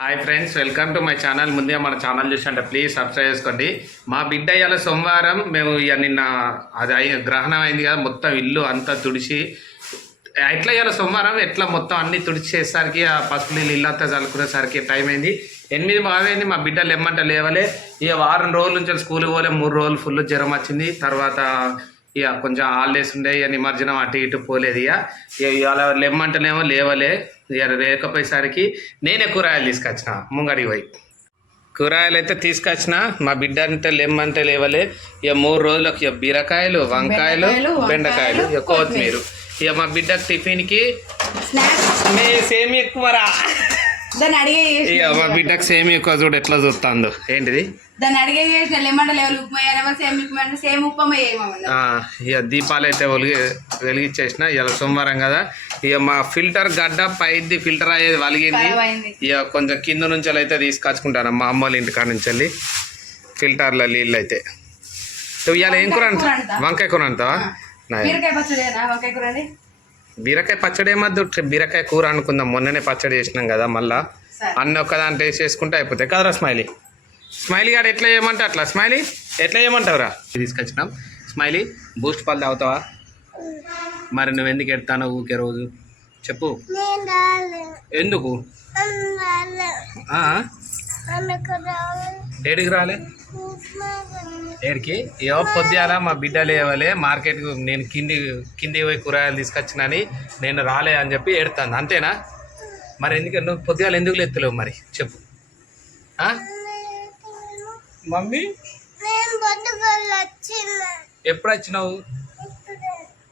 Hi friends, welcome to my channel. ముందుగా మన channel చూసంటే please subscribe చేసుకోండి. మా బిడ్డ ఇవాళ సోమవారం మేము ఇక నిన్న అది గ్రహణం అయింది కదా, మొత్తం ఇల్లు అంతా తుడిచి ఎట్లా ఇవాళ సోమవారం ఎట్లా మొత్తం అన్ని తుడిచేసరికి ఆ పసుపు నీళ్ళు ఇల్లంతా చల్లుకునేసరికి టైం అయింది. 8 బాగైంది. మా బిడ్డలు ఎమ్మంట లేవలే. ఇక వారం రోజుల నుంచి స్కూల్కి పోలే. 3 రోజులు ఫుల్ జ్వరం వచ్చింది. తర్వాత ఇక కొంచెం హాలిడేస్ ఉండే, ఇక నిమజ్జనం అటు ఇటు పోలేదు. ఇక ఇవాళ లెమ్మంటనేమో లేవలే. ఇక లేకపోయేసరికి నేనే కూరగాయలు తీసుకొచ్చిన ముంగడికి పోయి. కూరగాయలు అయితే తీసుకొచ్చిన. మా బిడ్డ అంటే లెమ్మంటే లేవలే. ఇక 3 రోజులకు ఇక బీరకాయలు, వంకాయలు, బెండకాయలు, ఇక కొత్తిమీర. ఇక మా బిడ్డకు టిఫిన్కి సేమ్ ఎక్కువరా. ఇక మా బిడ్డకు సేమ్ ఎక్కువ చూడు ఎట్లా చూస్తాందో. ఏంటిది దాన్ని అడిగే చేసిన లెమన్ సేమ్ ఉప్మా ఇక దీపాలు అయితే వెలిగించేసిన. ఇవాళ సోమవారం కదా. ఇక మా ఫిల్టర్ గడ్డ పైది ఫిల్టర్ అయ్యేది వలిగింది. ఇక కొంచెం కింద నుంచి అయితే తీసుకొచ్చుకుంటాను మా అమ్మ వాళ్ళ ఇంటికాడ నుంచి వెళ్ళి ఫిల్టర్ల నీళ్ళు అయితే. ఇవాళ ఏం కూర అంట? వంకాయ కూర అంటావా? బీరకాయ పచ్చడి ఏమద్దు, బీరకాయ కూర అనుకుందాం. మొన్ననే పచ్చడి చేసినాం కదా, మళ్ళా అన్నీ ఒక్కదాంట్లో వేసేసుకుంటే అయిపోతాయి కదరా. స్మైలీ గారు ఎట్లా చేయమంటే అట్లా. స్మైలీ ఎట్లా చేయమంటావురా? తీసుకొచ్చినాం. స్మైలీ బూస్ట్ పాలు తాగుతావా? మరి నువ్వు ఎందుకు ఎడతాను ఊకే రోజు చెప్పు. ఎందుకు ఏడికి రాలే? ఏడికి పొద్దుయాల మా బిడ్డలు ఇవ్వలే మార్కెట్కి. నేను కింది పోయి కూరగాయలు తీసుకొచ్చినని నేను రాలే అని చెప్పి ఏడుతాను. అంతేనా? మరి ఎందుకు నువ్వు పొద్దుగాల ఎందుకు లేత్తలేవు మరి చెప్పు. మమ్మీ ఎప్పుడు వచ్చినావు?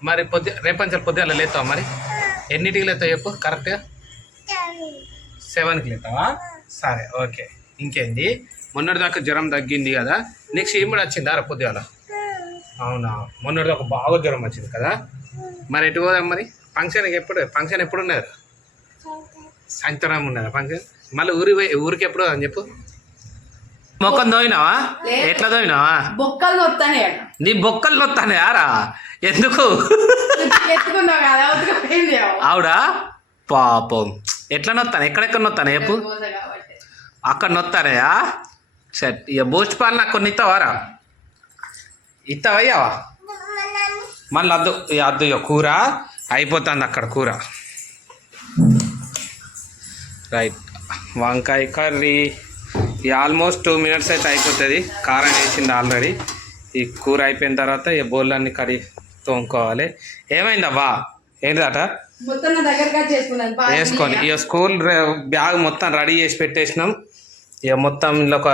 మరి రేపంచాలి పొద్దుగాల లేతావా? మరి ఎన్నింటికి లేతావు చెప్పు కరెక్ట్గా? 7కి లేతావా? సరే, ఓకే. ఇంకేంది, మొన్నటిదాకా జ్వరం తగ్గింది కదా, నెక్స్ట్ ఏం కూడా వచ్చిందా రా పొద్దుగాల? అవునా, మొన్నటిదాకా బాగా జ్వరం వచ్చింది కదా. మరి ఎటు పోదాం మరి? ఫంక్షన్ ఎప్పుడు ఉన్నది? సాయంత్రం ఉన్నదా ఫంక్షన్? మళ్ళీ ఊరికి ఎప్పుడు అని చెప్పు. మొక్కలు దోయినావా? ఎట్లా దోయినావా? బొక్కలు నొత్తానే. నీ బొక్కలు నొత్తానే ఆరా? ఎందుకు? ఆవిడా పాపం ఎట్లా నొత్తాను? ఎక్కడెక్కడ నొత్తాను చెప్పు. అక్కడ నొత్తానయా? సెట్. ఇక బూస్ట్ పాలు నాకు కొన్ని ఇస్తావారా? ఇస్తావయ్యావా? మళ్ళీ అద్దు ఇక కూర అయిపోతుంది అక్కడ కూర. రైట్, వంకాయ కర్రీ ఆల్మోస్ట్ 2 minutes అయితే అయిపోతుంది. కారం వేసింది ఆల్రెడీ. ఈ కూర అయిపోయిన తర్వాత ఈ బోళ్ళన్నీ కడిగి తోముకోవాలి. ఏమైందబ్బా? ఏంటిదట? వేసుకొని ఇక స్కూల్ బ్యాగ్ మొత్తం రెడీ చేసి పెట్టేసినాం. ఇక మొత్తం ఇందులో ఒక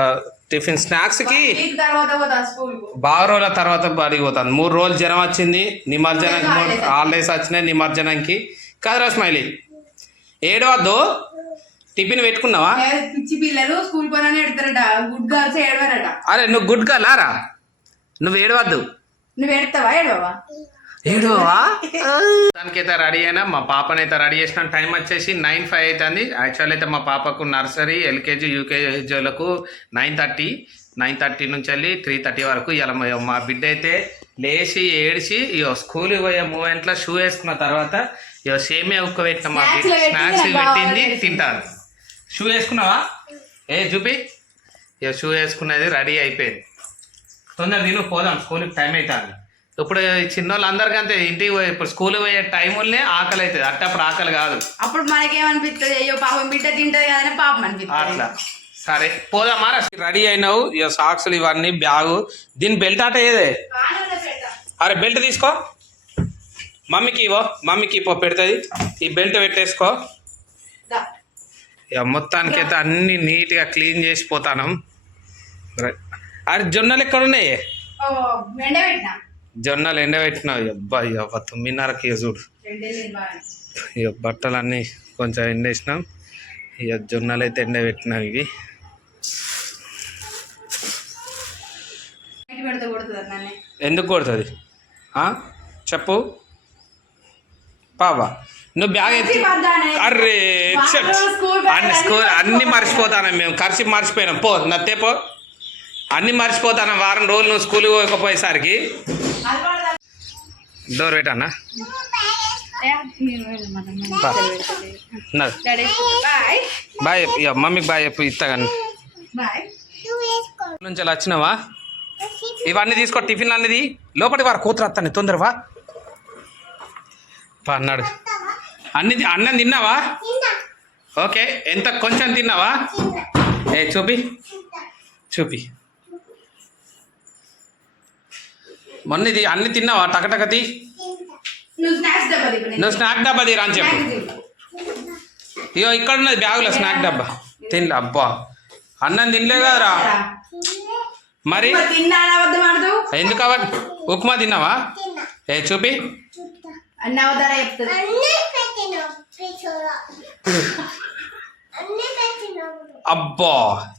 టిఫిన్ స్నాక్స్కి బాగా రోజుల తర్వాత బడికి పోతాను. 3 రోజులు జ్వరం వచ్చింది. నిమజ్జనానికి హాలిడేస్ వచ్చినాయి నిమజ్జనానికి. కదరా స్మైలీ, ఏడవద్దు. టిఫిన్ పెట్టుకున్నావా? పిచ్చి పిల్లలు స్కూల్ పని ఎడతారట. Good girls ఏడవారట. అరే నువ్వు గుడ్ గర్ల్ ఆరా? నువ్వు ఏడవద్దు. నువ్వు ఏడతావా? ఏడవా? దానికైతే రెడీ అయినా. మా పాపనైతే రెడీ చేసిన. టైం వచ్చేసి 9:05 అవుతుంది. యాక్చువల్ అయితే మా పాపకు నర్సరీ, ఎల్కేజీ, యూకేజీలకు 9:30 నుంచి వెళ్ళి 3:30 వరకు. ఇలా మా బిడ్డ అయితే లేచి ఏడిచి ఇక స్కూల్కి పోయే మూమెంట్లో షూ వేసుకున్న తర్వాత ఇక సేమియా ఉక్క పెట్టిన మా బిడ్డ స్నాక్స్ పెట్టింది తింటారు. షూ వేసుకున్నావా? చూపి. ఇక షూ వేసుకున్నది రెడీ అయిపోయింది. తొందర తిను పోదాం, స్కూల్కి టైం అవుతుంది. ఇప్పుడు చిన్నోళ్ళు అందరికీ అంతే. ఇంటికి పోయి ఇప్పుడు స్కూల్ పోయే టైములనే ఆకలి అవుతుంది. అట్టప్పుడు ఆకలి కాదు. అప్పుడు మనకేమనిపిస్తుంది, అయ్యో పాపం బిడ్డ తింటది కదని పాపం అనిపిస్తుంది. అట్లా. సరే పోదామా? రెడీ అయినావు. ఇక సాక్స్లు ఇవన్నీ బ్యాగు. దీని బెల్ట్ ఆట ఏదే? అరే బెల్ట్ తీసుకో. మమ్మీకి పో పెడుతుంది. ఈ బెల్ట్ పెట్టేసుకో. ఇక మొత్తానికైతే అన్ని నీట్గా క్లీన్ చేసిపోతాను. అరే జొన్నలు ఎక్కడ ఉన్నాయి? జొన్నలు ఎండబెట్టినావు. అబ్బాయి 9:30కి చూడు. ఇక బట్టలన్నీ కొంచెం ఎండేసినాం. ఇక జొన్నలు అయితే ఎండబెట్టినాం. ఇవి ఎందుకు కొడుతుంది చెప్పు పాపా. నువ్వు బ్యాగ్ ఎత్తి. అర్రే స్కూల్ అన్నీ మర్చిపోతాను మేము. ఖర్చు మర్చిపోయినాం. పో నత్తే పో. అన్నీ మర్చిపోతాను. వారం రోజులు నువ్వు స్కూల్కి పోకపోయేసరికి. డోర్ పెట్టన్నా? బాయ్ బాయ్ ఇక మమ్మీకి బాయ్ చెప్పు ఇస్తా కానీ బాయ్ నుంచి అలా వచ్చినావా ఇవన్నీ తీసుకో టిఫిన్లు అన్నది లోపలి వారు కూతురు వస్తాను తొందరవా అన్నాడు అన్నం తిన్నావా ఓకే ఎంత కొంచెం తిన్నావా చూపి చూపి మొన్న ఇది అన్ని తిన్నావా టకటకతి నువ్వు స్నాక్స్ డబ్బా దిగు నువ్వు స్నాక్ డబ్బా తీరా అని చెప్పు ఇగో ఇక్కడ ఉన్నది బ్యాగులో స్నాక్ డబ్బా తినలే అబ్బా అన్నం తినలే కదరా మరి తిన్నానా వద్ద మాడతావు ఎందుకు అవ ఉప్మా తిన్నావా చూపి అన్న వద్దరా చెప్తుంది అబ్బా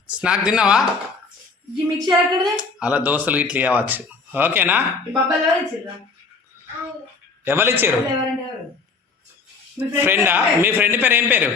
స్నాక్ తిన్నావా ఈ మిక్చర్ ఎక్కడిది అలా దోశలు ఇట్లా ఇవ్వచ్చు ఓకేనా ఈ బొబ్బలు ఎవరు ఇచ్చిర్రా ఎవరు ఇచ్చారు ఎవరంటే ఎవరు మీ ఫ్రెండా మీ ఫ్రెండ్ పేరు ఏం పేరు